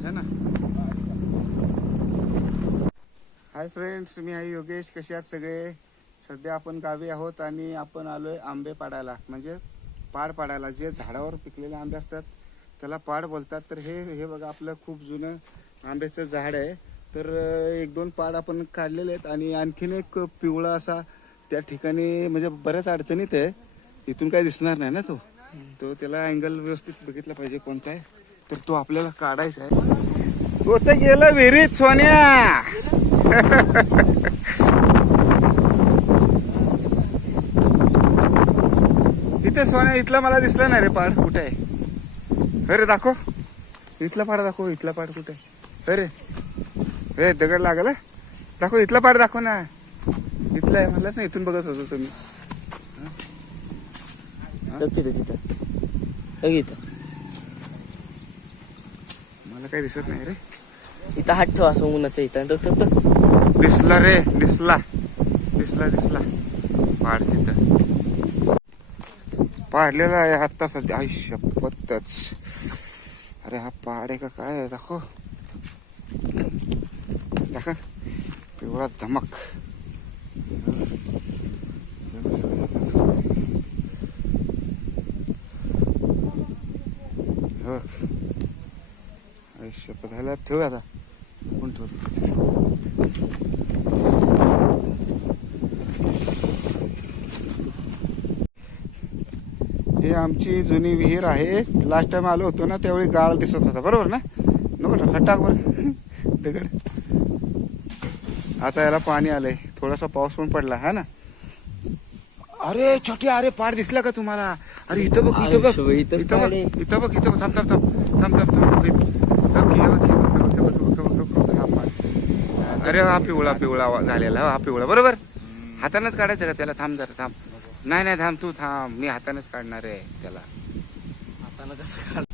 है ना? Hi friends मी आहे योगेश. कसे आहात सगळे? सध्या आपण गावी आहोत आणि आपण आलोय आंबे पाडायला. म्हणजे पाड पाडायला. जे झाडावर पिकलेले आंबे असतात त्याला पाड बोलतात. तर हे हे बघा आपलं खूप जुनं आंब्याचं झाड आहे. तर एक दोन पाड आपण काढलेले आहेत आणि आणखीन एक पिवळा असा त्या ठिकाणी म्हणजे बऱ्याच अडचणीत आहे. इथून काही दिसणार नाही ना तो? तो त्याला अँगल व्यवस्थित बघितला पाहिजे कोणता आहे. तर तो आपल्याला काढायचा आहे. तो तर गेला विहिरीत सोन्या? इथे सोन्या इथला मला दिसला नाही रे पाड. कुठे आहे? अरे दाखव. इथला पाड दाखव इथला पाड कुठे आहे? अरे ए दगड लागल? हं? दाखव इथला पाड दाखव ना. इथला आहे म्हणलाच ना इथून बघत होतो तुम्ही. तिथं तिथं. बघ इथं. मला काही दिसत नाही रे. इथं हात ठेवा असं उन्हाचं इथं. तर दिसला रे दिसला. दिसला दिसला. पाड तिथं. पाडलेला आहे आत्ता सध्या आयुष्य पत्तच अरे हा पहाड आहे का काय? दाखव. दाखव. पिवळा धमक. हो. आयुष्य ह्याला ठेवूया आता. कोण ठेवतो? हे आमची जुनी विहीर आहे. लास्ट टाइम आलो होतो ना त्यावेळी गाळ दिसत होता. बरोबर ना? नको हटाक बरं. दगड. आता याला पाणी आलंय. थोडासा पाऊस पण पडला हा ना? अरे छोटी अरे पार दिसला का तुम्हाला? अरे इथं बघ इथं बघ. इथं बघ. इथं बघ इथं बघ. थांब थांब थांब. थांब थांब थांब. Okay okay okay okay okay okay हा पाय अरे हा पिवळा पिवळा वा- झालेला हा पिवळा बरोबर हातानंच काढायचं का त्याला थांब जरा थांब नाही नाही थांब तू थांब मी हातानेच काढणार आहे त्याला हातानं कसं काढ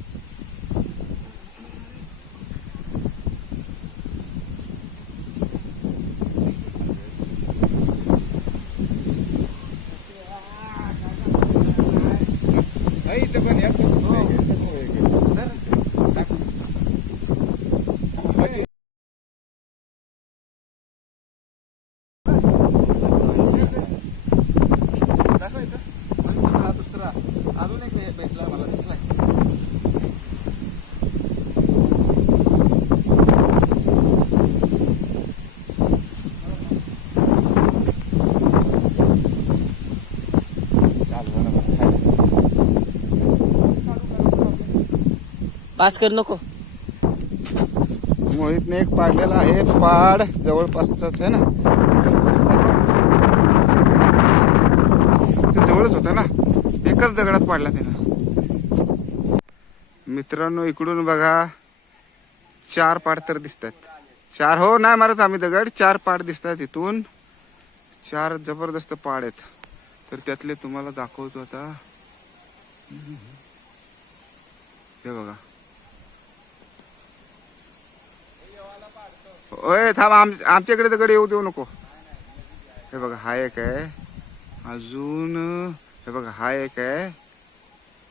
दुसरा अजून एक भेटला मला दिसलाय पास कर नको. मोहितने एक पाडलेला आहे पाड जवळपासच आहे ना. ते जवळच होतं ना. एकच दगडात पाडला त्याला मित्रांनो इकडून बघा. चार पाड तर दिसतात चार हो नाही मारत आम्ही दगड. चार पाड दिसतात इथून. चार जबरदस्त पाड आहेत. तर त्यातले तुम्हाला दाखवतो आता. हे बघा. ओय थांब आम आमच्याकडे दगड येऊ देऊ नको. हे बघा हा एक आहे. अजून हे बघा हा एक आहे.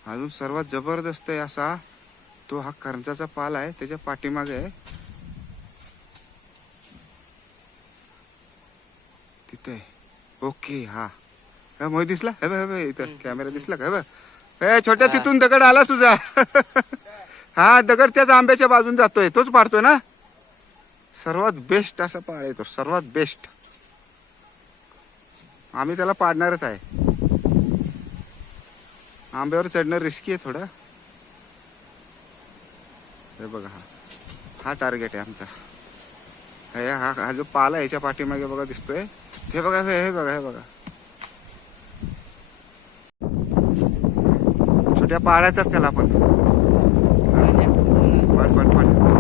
अजून सर्वात जबरदस्त आहे असा. तो हा करंजाचा पाल आहे त्याच्या पाठीमागे आहे. तिथे. ओके हा. हा मोहित दिसला? हे बघ हे इथं कॅमेरा दिसला का? हे बघ. ए छोट्या तिथून दगड आला तुझा. हा दगड त्याच आंब्याच्या बाजून जातोय. तोच पाडतोय ना? सर्वात बेस्ट असा पाळ आहे तो सर्वात बेस्ट आम्ही त्याला पाडणारच आहे. आंब्यावर चढणं रिस्की आहे थोडं. हे बघा हा हा टार्गेट आहे आमचा. हे हा हा जो पाला आहे याच्या पाठीमागे बघा दिसतोय. हे बघा हे हे बघा हे बघा. छोट्या पाळायचाच त्याला आपण. पाड पाड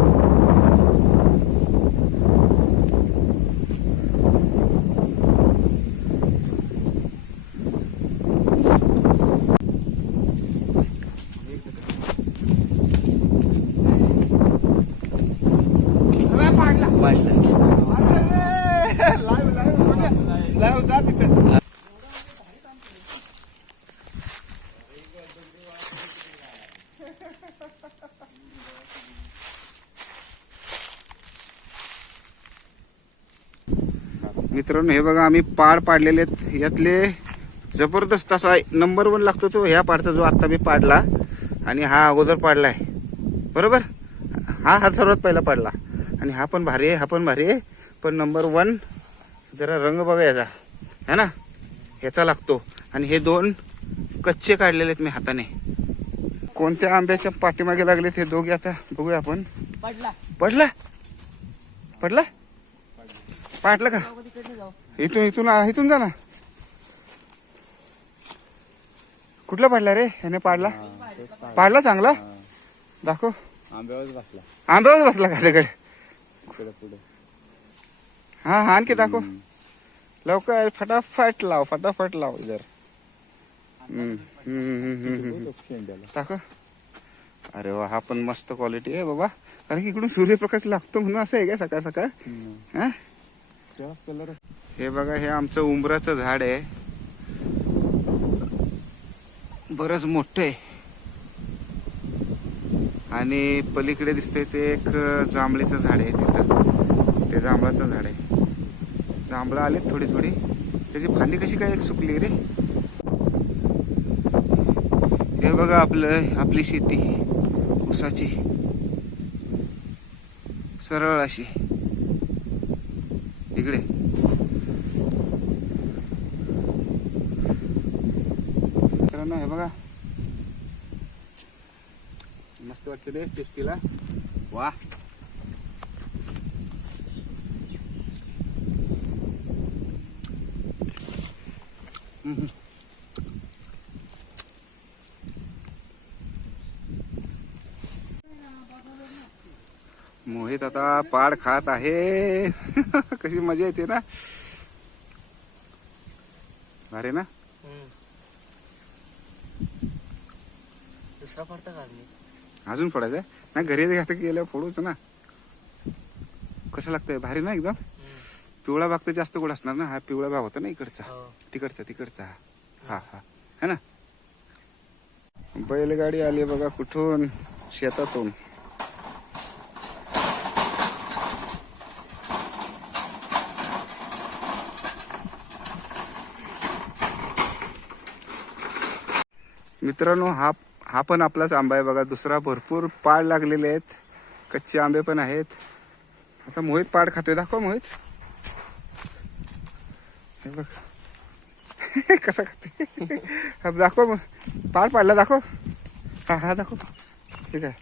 मित्रांनो हे बघा आम्ही पाड पाडलेले आहेत. यातले जबरदस्त असा नंबर वन लागतो तो ह्या पाडचा जो आत्ता मी पाडला आणि हा अगोदर पाडलाय. बरोबर? हा हा सर्वात पहिला पाडला. आणि हा पण भारी आहे हा पण भारी आहे. पण नंबर वन जरा रंग बघा याचा. है ना? ह्याचा लागतो. आणि हे दोन कच्चे काढलेले आहेत मी हाताने. कोणत्या आंब्याच्या पाठीमागे लागलेत हे दोघे आता बघूया आपण. पडला. पडला? पडला? पाडलं का? इथून इथून इथून जा ना. कुठला पाडला रे? ह्याने पाडला? पाडला. चांगला? दाखव. आंब्यावर बसला. आंब्यावर बसला का पुढे. हा हा आणखी दाखव. लवकर फटाफट लाव फटाफट लाव जर दाखव. अरे वा हा पण मस्त क्वालिटी आहे बाबा. कारण की इकडून सूर्यप्रकाश लागतो म्हणून असं आहे का सकाळ सकाळ? हा? कलर हे बघा हे आमचं उंबराचं झाड आहे. बरंच मोठं आहे. आणि पलीकडे दिसतंय ते एक जांभळीचं झाड आहे तिथं. ते जांभळाचं झाड आहे. जांभळं आलेत थोडी थोडी. त्याची फांदी कशी काय एक सुकली रे? हे बघा आपलं आपली शेती. ऊसाची. सरळ अशी. इकडे. मित्रांनो हे बघा. मस्त वाटतं रे टेस्टीला वा. हम्म. मोहित आता पाड खात आहे. कशी मजा येते ना. भारी ना. दुसरा पडता का अजून? फोडायचं ना घरी आता गेल्यावर फोडूच ना. कसं लागतंय? भारी ना एकदम? पिवळा भाग तर जास्त गोड असणार ना. हा पिवळा भाग होता ना इकडचा. हो. तिकडचा तिकडचा. हा हा. है ना? बैलगाडी आली बघा कुठून? शेतातून. मित्रांनो हा हा पण आपलाच आंबा आहे बघा. दुसरा भरपूर पाड लागलेले आहेत. कच्चे आंबे पण आहेत. आता मोहित पाड खातोय. दाखव मोहित. हे बघ. कसा खाते हा दाखव मग. पाड पाडला दाखव. हा हा दाखव. ठीक आहे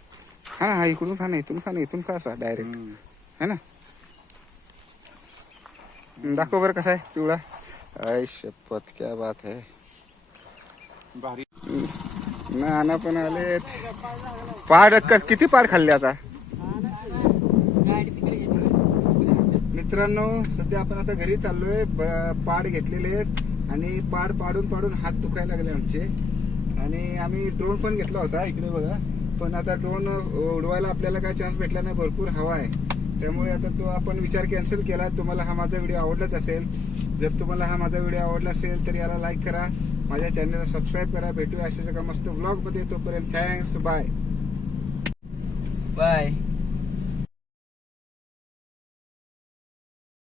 हा ना हा इकडून खा ना इथून खा ना इथून खा असा डायरेक्ट है ना? दाखव बरं कसा आहे पिवळा. आय शपथ क्या बात है. भारी नाना पण आले. पाड क- किती पाड खाल्ले आता? मित्रांनो सध्या आपण आता घरी चाललोय. पाड घेतलेले आहेत आणि पाड पाडून पाडून हात दुखायला लागले आमचे. आणि आम्ही ड्रोन पण घेतला होता इकडे बघा. पण आता ड्रोन उडवायला आपल्याला काय चान्स भेटला नाही. भरपूर हवा आहे. त्यामुळे आता तो आपण विचार कॅन्सल केला. तुम्हाला हा माझा व्हिडिओ आवडलाच असेल. जर तुम्हाला हा माझा व्हिडिओ आवडला असेल तर याला लाईक करा. माझ्या चॅनलला सबस्क्राईब करा भेटूया असे एका मस्त ब्लॉगमध्ये तोपर्यंत थँक्स बाय बाय